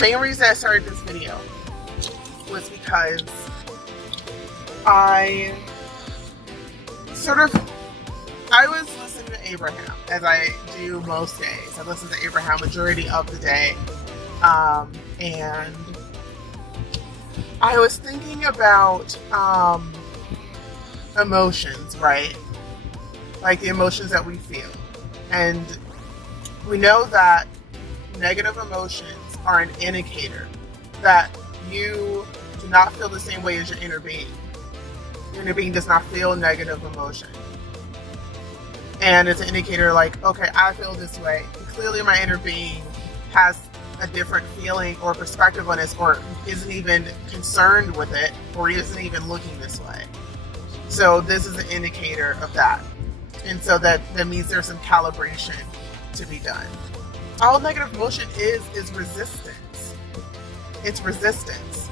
Main reason I started this video was because I I was listening to Abraham, as I do most days. I listen to Abraham majority of the day. And I was thinking about emotions, right? Like the emotions that we feel. And we know that negative emotions are an indicator that you do not feel the same way as your inner being. Your inner being does not feel negative emotion. And it's an indicator like, okay, I feel this way. And clearly my inner being has a different feeling or perspective on this, or isn't even concerned with it, or isn't even looking this way. So this is an indicator of that. And so that means there's some calibration to be done. All negative emotion is resistance. It's resistance.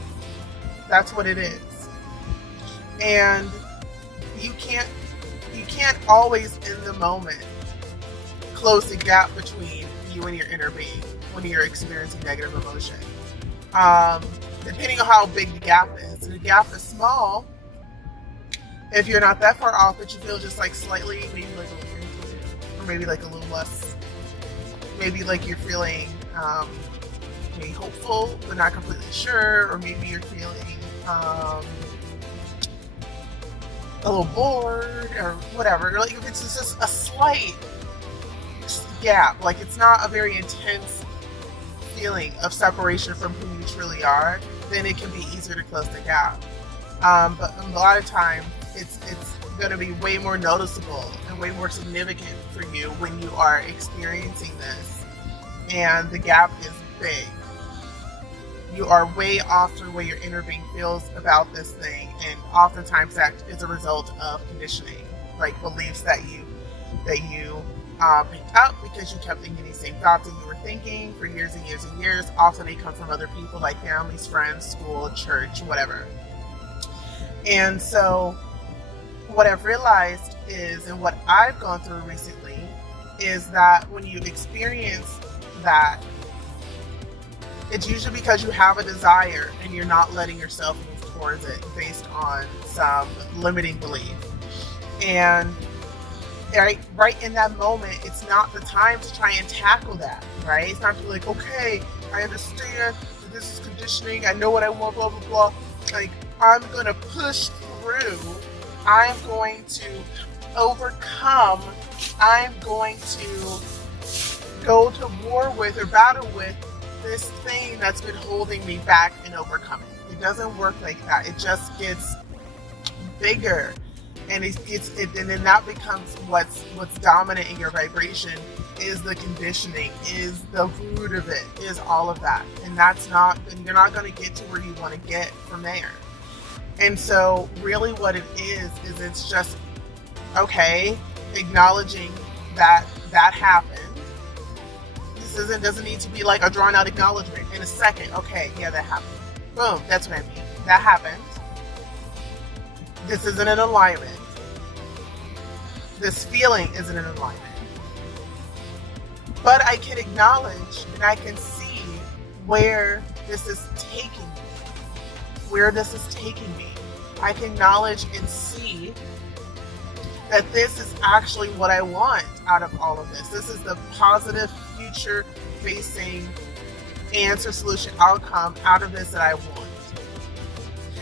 That's what it is. And you can't always in the moment close the gap between you and your inner being when you're experiencing negative emotion. Depending on how big the gap is. If the gap is small, if you're not that far off, but you feel just like slightly, maybe like a little irritated, or maybe like a little less, maybe like you're feeling maybe hopeful but not completely sure, or maybe you're feeling a little bored or whatever. Like if it's just a slight gap, like it's not a very intense feeling of separation from who you truly are, then it can be easier to close the gap. But a lot of times it's going to be way more noticeable and way more significant for you when you are experiencing this and the gap is big. You are way off from the way your inner being feels about this thing, and oftentimes that is a result of conditioning, like beliefs that you picked up because you kept thinking these same thoughts that you were thinking for years and years and years. Often they come from other people, like families, friends, school, church, whatever. And so what I've realized is, and what I've gone through recently, is that when you experience that, it's usually because you have a desire and you're not letting yourself move towards it based on some limiting belief. And right in that moment, it's not the time to try and tackle that, right? It's not to be like, okay, I understand that this is conditioning. I know what I want, blah, blah, blah. Like, I'm going to push through. I'm going to overcome. I'm going to go to war with or battle with this thing that's been holding me back and overcoming. It doesn't work like that. It just gets bigger, and and then that becomes what's dominant in your vibration is the conditioning, is the root of it, is all of that, and you're not going to get to where you want to get from there. And so really what it is it's just, okay, acknowledging that happened. This doesn't need to be like a drawn out acknowledgement in a second. Okay, yeah, that happened. Boom, that's what I mean. That happened. This isn't in alignment. This feeling isn't in alignment. But I can acknowledge and I can see where this is taking me. Where this is taking me. I can acknowledge and see that this is actually what I want out of all of this. This is the positive, future-facing answer, solution, outcome out of this that I want.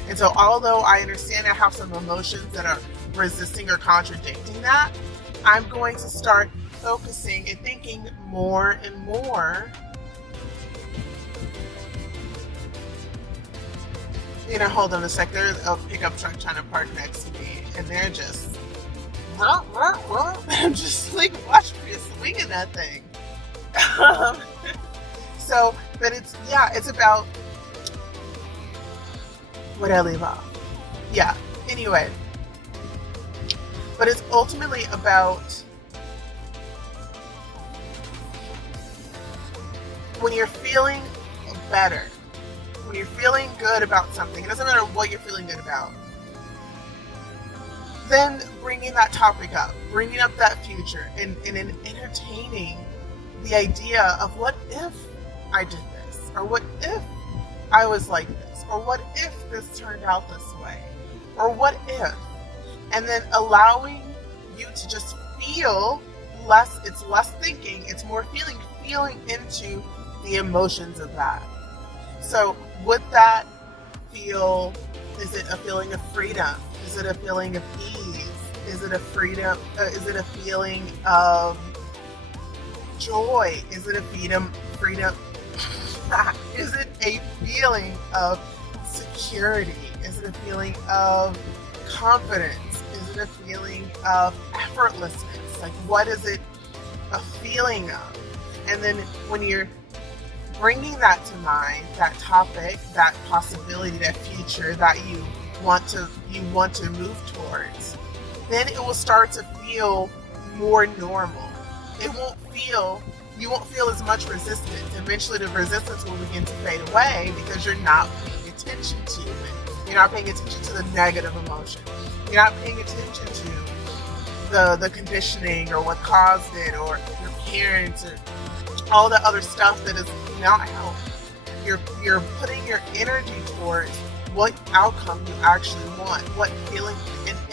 And so although I understand I have some emotions that are resisting or contradicting that, I'm going to start focusing and thinking more and more. Hold on a sec. There's a pickup truck trying to park next to me, and they're just... I'm just like, watch me swinging that thing. But it's about... What did I leave off? Yeah, anyway. But it's ultimately about when you're feeling better, when you're feeling good about something, it doesn't matter what you're feeling good about, then bringing that topic up, bringing up that future, and entertaining the idea of what if I did this? Or what if I was like this? Or what if this turned out this way? Or what if? And then allowing you to just feel less, it's less thinking, it's more feeling into the emotions of that. So would that feel, is it a feeling of freedom? Is it a feeling of ease? Is it a freedom? Is it a feeling of joy? Is it a freedom? Is it a feeling of security? Is it a feeling of confidence? Is it a feeling of effortlessness? Like, what is it a feeling of? And then when you're bringing that to mind, that topic, that possibility, that future that you want to move towards, then it will start to feel more normal. You won't feel as much resistance. Eventually the resistance will begin to fade away because you're not paying attention to it. You're not paying attention to the negative emotion. You're not paying attention to the conditioning or what caused it, or your parents, or all the other stuff that is not helping. You're putting your energy towards what outcome you actually want, what feeling,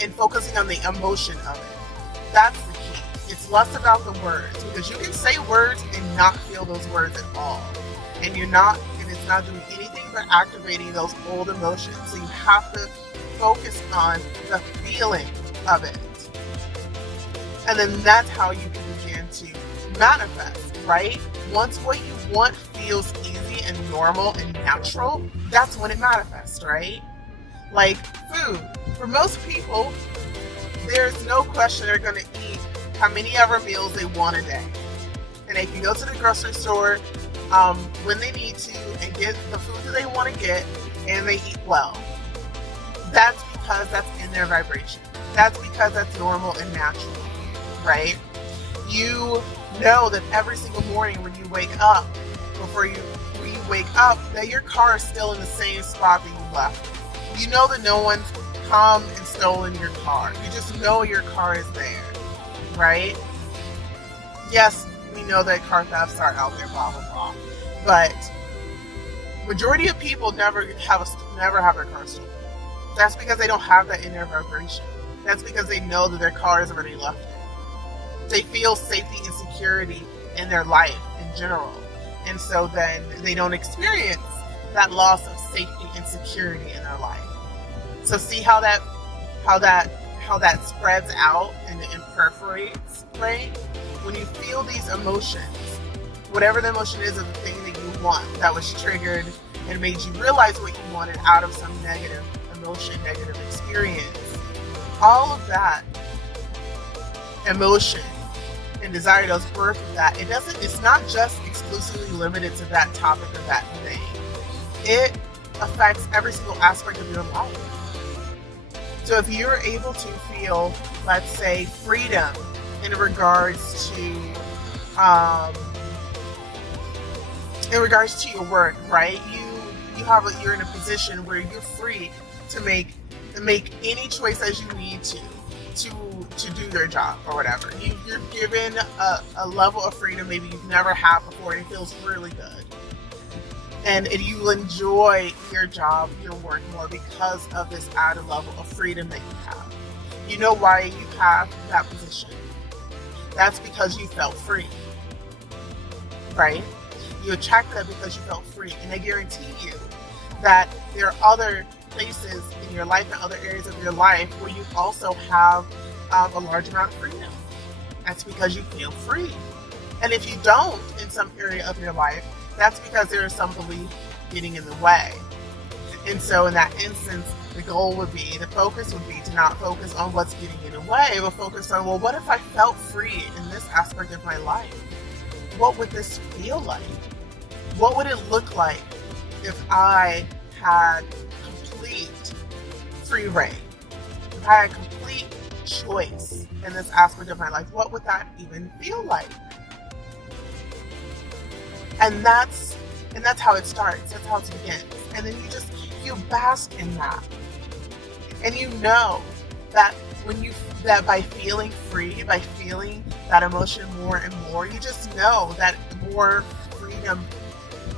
and focusing on the emotion of it. That's the key. It's less about the words, because you can say words and not feel those words at all. And it's not doing anything but activating those old emotions. So you have to focus on the feeling of it. And then that's how you can begin to manifest, right? Once what you want feels easy and normal and natural, that's when it manifests, right? Like food. For most people, there's no question they're going to eat how many ever meals they want a day. And they can go to the grocery store when they need to and get the food that they want to get, and they eat well. That's because that's in their vibration. That's because that's normal and natural, right? You know that every single morning when you wake up, that your car is still in the same spot that you left. You know that no one's come and stolen your car. You just know your car is there, right? Yes, we know that car thefts are out there, blah, blah, blah. But majority of people never have their car stolen. That's because they don't have that in their vibration. That's because they know that their car is already left there. They feel safety and security in their life in general. And so then they don't experience that loss of safety and security in their life. So see how that spreads out and perforates, right? When you feel these emotions, whatever the emotion is of the thing that you want that was triggered and made you realize what you wanted out of some negative emotion, negative experience, all of that emotion and desire does birth of that. It's not just exclusively limited to that topic or that thing. It affects every single aspect of your life. So if you're able to feel, let's say, freedom in regards to your work, right? You're in a position where you're free to make any choice as you need to do your job or whatever. You're given a level of freedom maybe you've never had before, and it feels really good. And you enjoy your job, your work more because of this added level of freedom that you have. You know why you have that position. That's because you felt free, right? You attracted that because you felt free. And I guarantee you that there are other places in your life and other areas of your life where you also have a large amount of freedom. That's because you feel free. And if you don't in some area of your life, that's because there is some belief getting in the way. And so in that instance, the focus would be to not focus on what's getting in the way, but focus on, well, what if I felt free in this aspect of my life? What would this feel like? What would it look like if I had complete free reign? If I had complete choice in this aspect of my life, what would that even feel like? And that's how it starts. That's how it begins. And then you bask in that. And you know that by feeling free, by feeling that emotion more and more, you just know that more freedom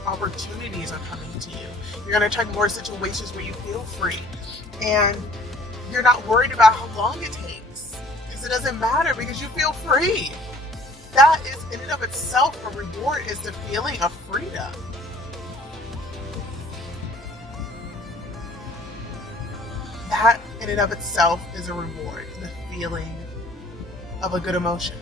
opportunities are coming to you. You're going to attract more situations where you feel free. And you're not worried about how long it takes, because it doesn't matter, because you feel free. That is in and of itself a reward, is the feeling of freedom. That in and of itself is a reward, the feeling of a good emotion.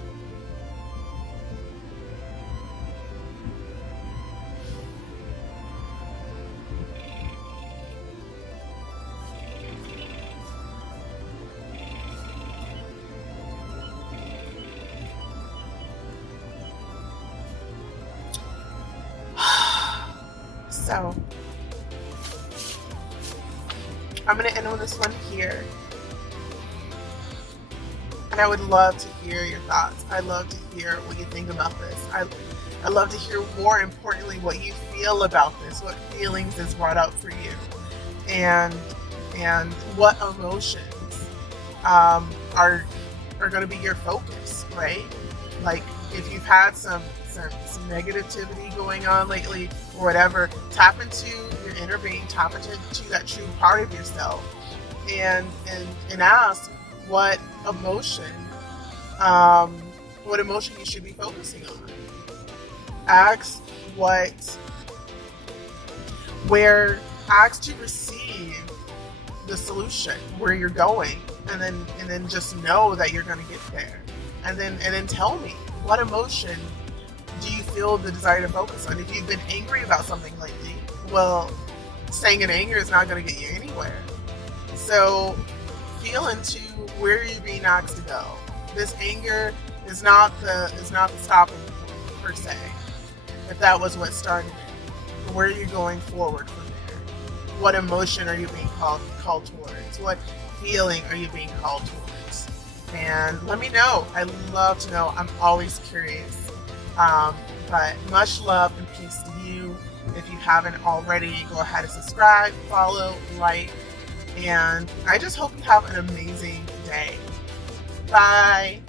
So, I'm going to end on this one here. And I would love to hear your thoughts. I'd love to hear what you think about this. I'd love to hear, more importantly, what you feel about this, what feelings this brought up for you, and what emotions are going to be your focus, right? Like, if you've had some negativity going on lately or whatever, tap into your inner being, tap into that true part of yourself, and ask what emotion you should be focusing on. Ask ask to receive the solution, where you're going, and then just know that you're going to get there, and then tell me, what emotion do you feel the desire to focus on? If you've been angry about something lately, well, staying in anger is not going to get you anywhere. So feel into where you're being asked to go. This anger is not the stopping point, per se. If that was what started it, where are you going forward from there? What emotion are you being called towards? What feeling are you being called towards? And let me know. I love to know. I'm always curious. But much love and peace to you. If you haven't already, go ahead and subscribe, follow, like, and I just hope you have an amazing day. Bye.